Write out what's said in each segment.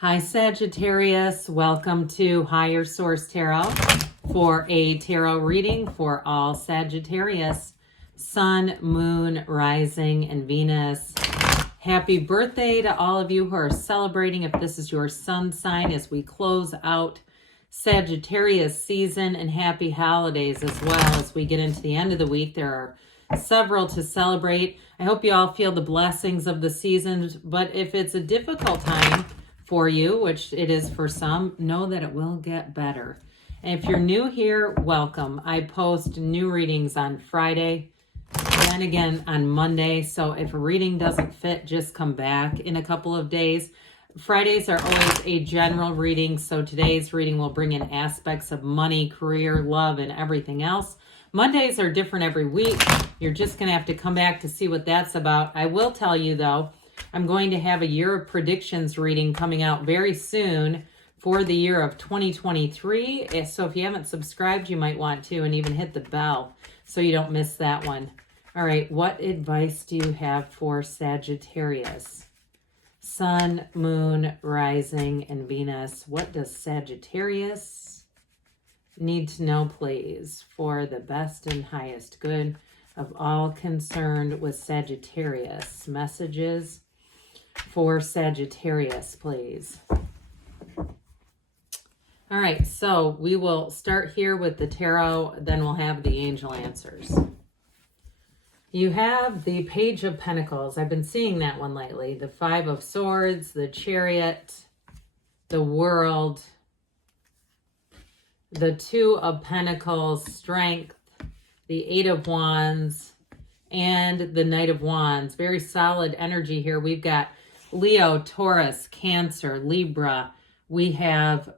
Hi Sagittarius, welcome to Higher Source Tarot for a tarot reading for all Sagittarius, Sun, Moon, Rising, and Venus. Happy birthday to all of you who are celebrating if this is your sun sign as we close out Sagittarius season, and happy holidays as well as we get into the end of the week. There are several to celebrate. I hope you all feel the blessings of the season, but if it's a difficult time for you, which it is for some, know that it will get better. And if you're new here, welcome. I post new readings on Friday and again on Monday. So if a reading doesn't fit, just come back in a couple of days. Fridays are always a general reading, so today's reading will bring in aspects of money, career, love, and everything else. Mondays are different every week. You're just going to have to come back to see what that's about. I will tell you, though, I'm going to have a year of predictions reading coming out very soon for the year of 2023. So if you haven't subscribed, you might want to, and even hit the bell so you don't miss that one. All right, what advice do you have for Sagittarius? Sun, Moon, Rising, and Venus. What does Sagittarius need to know, please, for the best and highest good of all concerned with Sagittarius? Messages for Sagittarius, please. All right, so we will start here with the tarot, then we'll have the angel answers. You have the Page of Pentacles. I've been seeing that one lately. The Five of Swords, the Chariot, the World, the Two of Pentacles, Strength, the Eight of Wands, and the Knight of Wands. Very solid energy here. We've got Leo, Taurus, Cancer, Libra. We have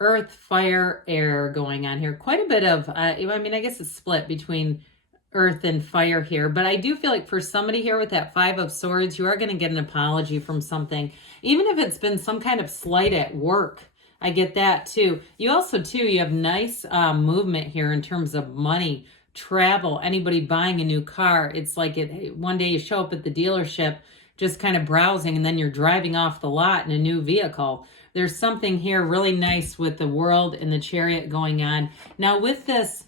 Earth, Fire, Air going on here. Quite a bit of, I guess it's split between Earth and Fire here, but I do feel like for somebody here with that Five of Swords, you are going to get an apology from something, even if it's been some kind of slight at work. I get that too. You also too, you have nice movement here in terms of money, travel, anybody buying a new car. It's like one day you show up at the dealership just kind of browsing, and then you're driving off the lot in a new vehicle. There's something here really nice with the World and the Chariot going on. Now with this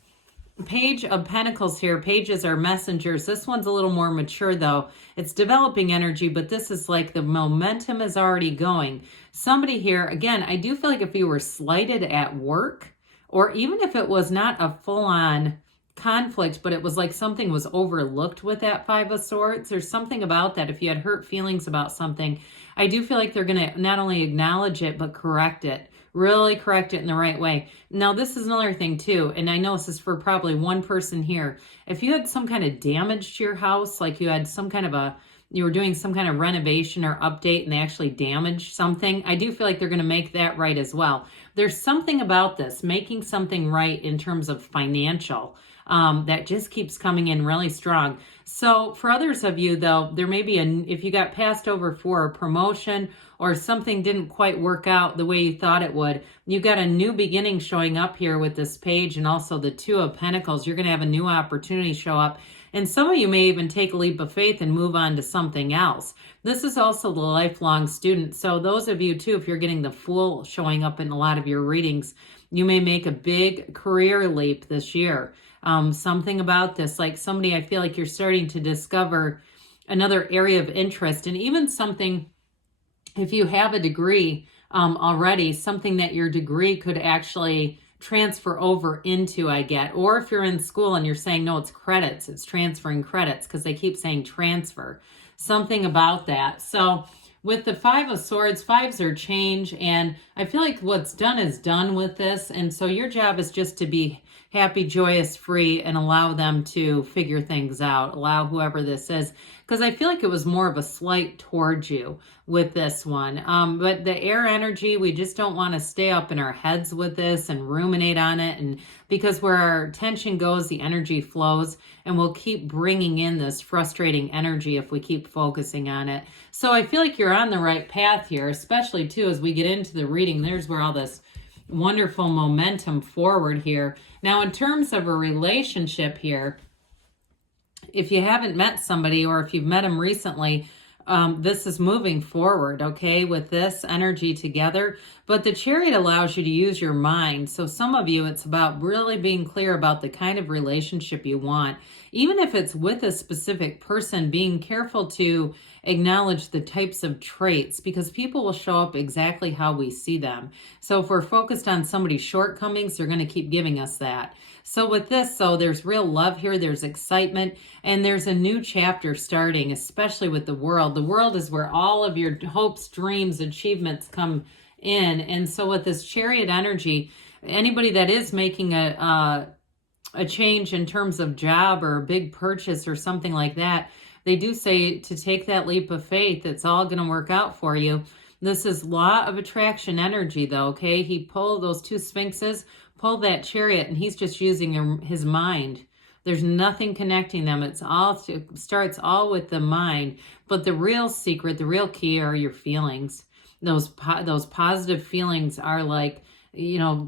Page of Pentacles here, pages are messengers. This one's a little more mature though. It's developing energy, but this is like the momentum is already going. Somebody here, again, I do feel like if you were slighted at work, or even if it was not a full-on conflict, but it was like something was overlooked with that Five of Swords, there's something about that. If you had hurt feelings about something, I do feel like they're going to not only acknowledge it, but correct it. Really correct it in the right way. Now, this is another thing too, and I know this is for probably one person here. If you had some kind of damage to your house, like you had some kind of you were doing some kind of renovation or update and they actually damaged something, I do feel like they're going to make that right as well. There's something about this, making something right in terms of financial, that just keeps coming in really strong. So for others of you though, there may be if you got passed over for a promotion or something didn't quite work out the way you thought it would, you got a new beginning showing up here with this page, and also the Two of Pentacles. You're going to have a new opportunity show up. And some of you may even take a leap of faith and move on to something else. This is also the lifelong student. So those of you too, if you're getting the Fool showing up in a lot of your readings, you may make a big career leap this year. Something about this, like somebody, I feel like you're starting to discover another area of interest, and even something, if you have a degree already, something that your degree could actually transfer over into, I get. Or if you're in school and you're saying, no, it's credits, it's transferring credits, because they keep saying transfer. Something about that. So with the Five of Swords, fives are change, and I feel like what's done is done with this, and so your job is just to be happy, joyous, free, and allow them to figure things out. Allow whoever this is, because I feel like it was more of a slight towards you with this one. But the air energy, we just don't want to stay up in our heads with this and ruminate on it, and because where our attention goes, the energy flows, and we'll keep bringing in this frustrating energy if we keep focusing on it. So I feel like you're on the right path here, especially too as we get into the reading. There's where all this wonderful momentum forward here. Now, in terms of a relationship here, if you haven't met somebody, or if you've met them recently, this is moving forward, okay, with this energy together. But the Chariot allows you to use your mind. So some of you, it's about really being clear about the kind of relationship you want. Even if it's with a specific person, being careful to acknowledge the types of traits, because people will show up exactly how we see them. So if we're focused on somebody's shortcomings, they're going to keep giving us that. So with this, so there's real love here, there's excitement, and there's a new chapter starting, especially with the world. The world is where all of your hopes, dreams, achievements come in. And so with this Chariot energy, anybody that is making a change in terms of job or a big purchase or something like that, they do say to take that leap of faith. It's all going to work out for you. This is law of attraction energy, though, okay? He pulled those two sphinxes, pulled that Chariot, and he's just using his mind. There's nothing connecting them. It starts all with the mind. But the real secret, the real key are your feelings. Those positive feelings are like, you know,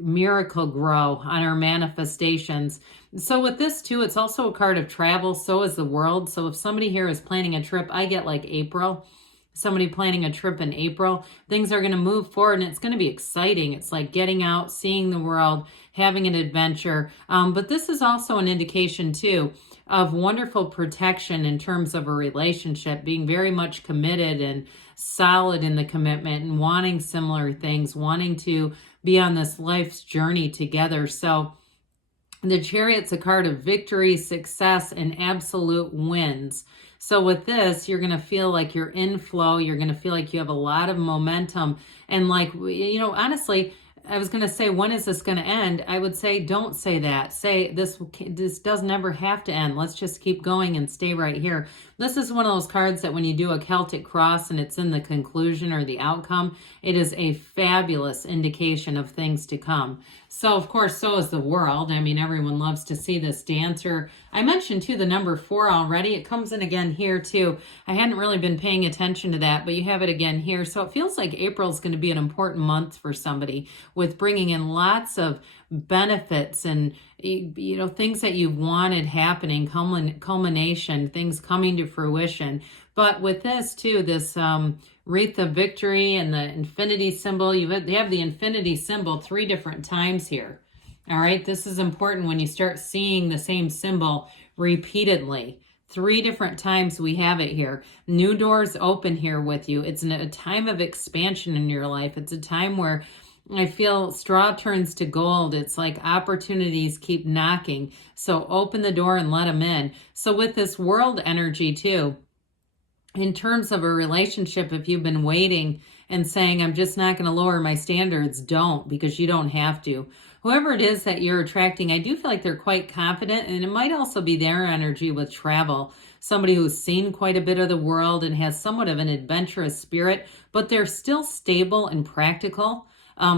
miracle grow on our manifestations. So with this too, it's also a card of travel. So is the world. So if somebody here is planning a trip, I get like April. Somebody planning a trip in April, things are going to move forward and it's going to be exciting. It's like getting out, seeing the world, having an adventure. But this is also an indication too of wonderful protection in terms of a relationship, being very much committed and solid in the commitment and wanting similar things, wanting to be on this life's journey together. So the Chariot's a card of victory, success, and absolute wins. So with this, you're going to feel like you're in flow. You're going to feel like you have a lot of momentum. And like, you know, honestly, I was going to say, when is this going to end? I would say, don't say that. Say, this doesn't ever have to end. Let's just keep going and stay right here. This is one of those cards that when you do a Celtic cross and it's in the conclusion or the outcome, it is a fabulous indication of things to come. So, of course, so is the world. I mean, everyone loves to see this dancer. I mentioned, too, the number 4 already. It comes in again here, too. I hadn't really been paying attention to that, but you have it again here. So it feels like April is going to be an important month for somebody with bringing in lots of benefits and, you know, things that you've wanted happening, culmination, things coming to fruition. But with this, too, this wreath of victory and the infinity symbol, you have the infinity symbol 3 different times here. All right, this is important when you start seeing the same symbol repeatedly. 3 different times we have it here. New doors open here with you. It's a time of expansion in your life. It's a time where I feel straw turns to gold. It's like opportunities keep knocking. So open the door and let them in. So with this world energy too, in terms of a relationship, if you've been waiting and saying, I'm just not going to lower my standards, don't, because you don't have to. Whoever it is that you're attracting, I do feel like they're quite confident, and it might also be their energy with travel. Somebody who's seen quite a bit of the world and has somewhat of an adventurous spirit, but they're still stable and practical.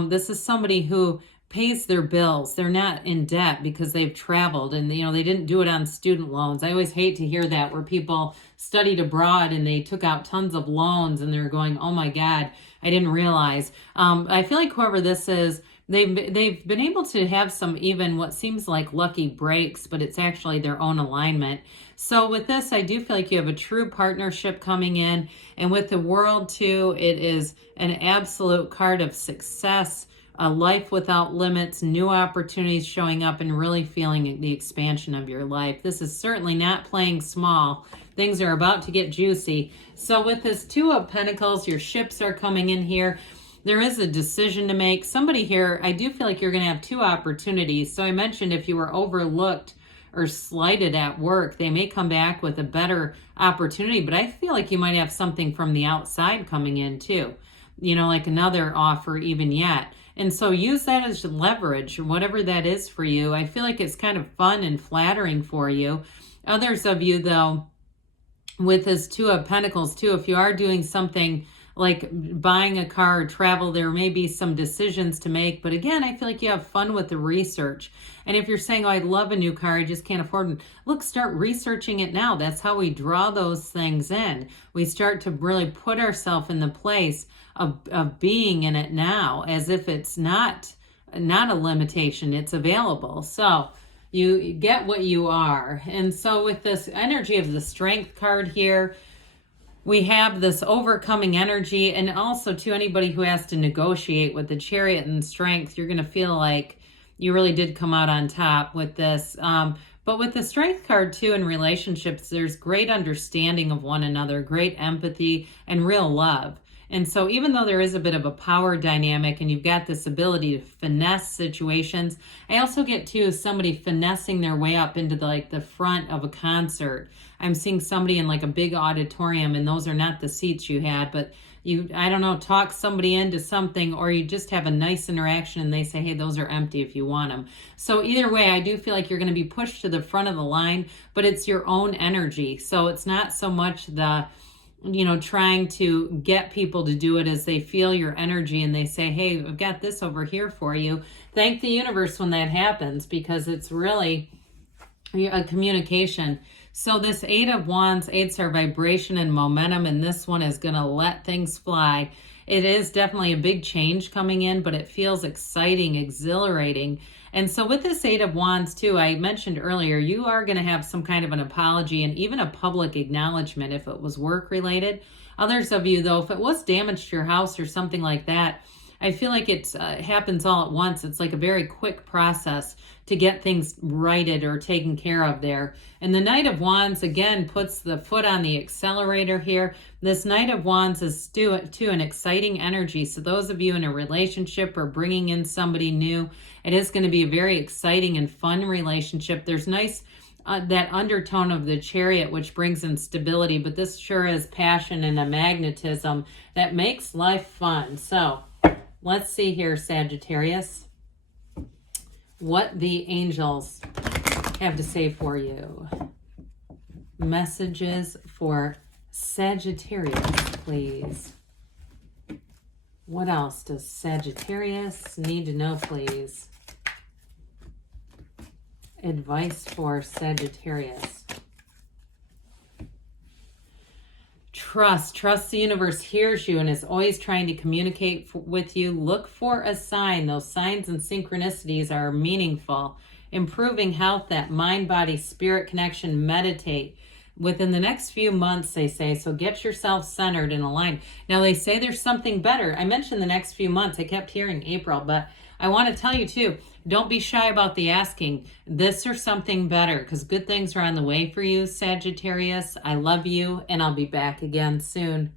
This is somebody who pays their bills. They're not in debt because they've traveled and, you know, they didn't do it on student loans. I always hate to hear that, where people studied abroad and they took out tons of loans and they're going, oh my God, I didn't realize. I feel like whoever this is, they've been able to have some even what seems like lucky breaks, but it's actually their own alignment. So with this, I do feel like you have a true partnership coming in. And with the world too, it is an absolute card of success, a life without limits, new opportunities showing up, and really feeling the expansion of your life. This is certainly not playing small. Things are about to get juicy. So with this 2 of Pentacles, your ships are coming in here. There is a decision to make. Somebody here, I do feel like you're going to have 2 opportunities. So I mentioned if you were overlooked or slighted at work, they may come back with a better opportunity. But I feel like you might have something from the outside coming in too. You know, like another offer even yet. And so use that as leverage, whatever that is for you. I feel like it's kind of fun and flattering for you. Others of you, though, with this 2 of Pentacles, too, if you are doing something like buying a car or travel, there may be some decisions to make. But again, I feel like you have fun with the research. And if you're saying, oh, I'd love a new car, I just can't afford it. Look, start researching it now. That's how we draw those things in. We start to really put ourselves in the place of being in it now, as if it's not a limitation, it's available. So you get what you are. And so with this energy of the Strength card here, we have this overcoming energy, and also to anybody who has to negotiate with the Chariot and Strength, you're going to feel like you really did come out on top with this. But with the Strength card too, in relationships, there's great understanding of one another, great empathy, and real love. And so even though there is a bit of a power dynamic and you've got this ability to finesse situations, I also get too somebody finessing their way up into the front of a concert. I'm seeing somebody in like a big auditorium, and those are not the seats you had, but you, I don't know, talk somebody into something, or you just have a nice interaction and they say, hey, those are empty if you want them. So either way, I do feel like you're going to be pushed to the front of the line, but it's your own energy. So it's not so much the, trying to get people to do it as they feel your energy and they say, hey, I've got this over here for you. Thank the universe when that happens, because it's really a communication. So this Eight of Wands, eights are vibration and momentum, and this one is going to let things fly. It is definitely a big change coming in, but it feels exciting, exhilarating. And so with this Eight of Wands too, I mentioned earlier, you are going to have some kind of an apology and even a public acknowledgement if it was work related. Others of you though, if it was damage to your house or something like that, I feel like it happens all at once. It's like a very quick process to get things righted or taken care of there. And the Knight of Wands, again, puts the foot on the accelerator here. This Knight of Wands is to an exciting energy. So those of you in a relationship or bringing in somebody new, it is going to be a very exciting and fun relationship. There's nice that undertone of the Chariot, which brings in stability, but this sure is passion and a magnetism that makes life fun. So let's see here, Sagittarius, what the angels have to say for you. Messages for Sagittarius, please. What else does Sagittarius need to know, please? Advice for Sagittarius. Trust the universe hears you and is always trying to communicate with you. Look for a sign. Those signs and synchronicities are meaningful. Improving health, that mind, body, spirit connection. Meditate within the next few months, they say. So get yourself centered and aligned. Now they say there's something better. I mentioned the next few months. I kept hearing April, but I want to tell you too, don't be shy about the asking. This or something better, because good things are on the way for you, Sagittarius. I love you, and I'll be back again soon.